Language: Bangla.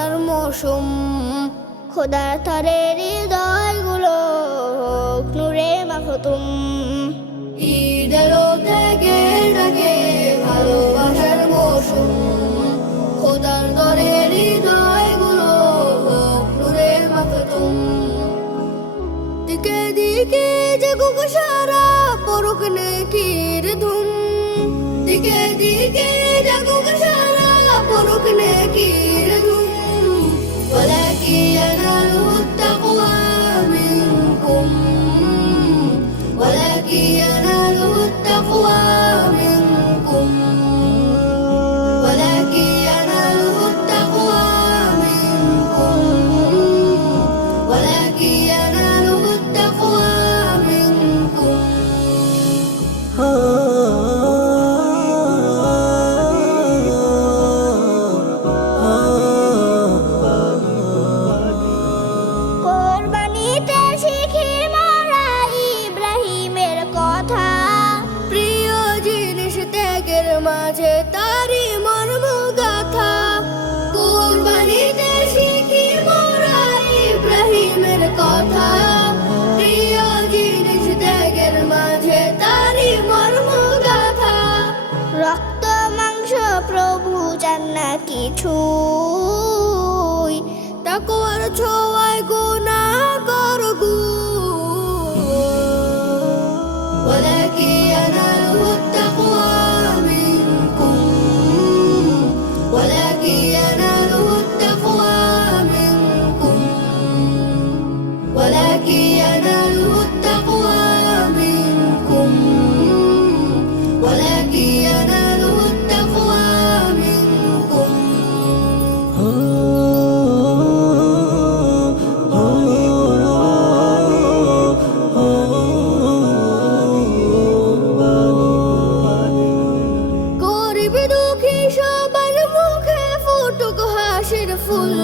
ভালোবাসার মৌসুম খোদার তরে হৃদয়গুলো হোক নূরে মাখতুম। ঈদ এলো থেকে ডাকে ভালোবাসার মৌসুম খোদার তরে হৃদয়গুলো হোক নূরে মাখতুম। দিকে দিকে জাগুক সারা পরুক নেকির ধুম, দিকে দিকে জাগুক সারা পরুক নেকির ধুম। ওয়ালাকি ইয়ানালু তাকওয়া মিনকুম, ওয়ালাকি ইয়ানালু তাকওয়া মিনকুম, ওয়ালাকি ইয়ানালু তাকওয়া মিনকুম, ওয়ালাকি ইয়ানালু তাকওয়া মিনকুম। কোরবানিতে শিখি মোরা ইব্রাহিমের কথা, প্রিয় জিনিস ত্যাগের মাঝে তারি মর্ম গাথা। কোরবানিতে শিখি মোরা ইব্রাহিমের কথা, প্রিয় জিনিস ত্যাগের মাঝে তারি মর্ম গাথা। রক্ত মাংস প্রভু চান না কিছুই, তাকওয়ার ছোঁয়ায় গুনাহ করগু। ওয়ালাকি ইয়ানালু তাকওয়া মিনকুম, ওয়ালাকি ইয়ানালু তাকওয়া মিনকুম, ওয়ালাকি ইয়ানালু তাকওয়া মিনকুম, ওয়ালাকি ইয়ানালু তাকওয়া মিনকুম। গরিব দুঃখী সবার মুখে ফুটুক হাসির ফুল,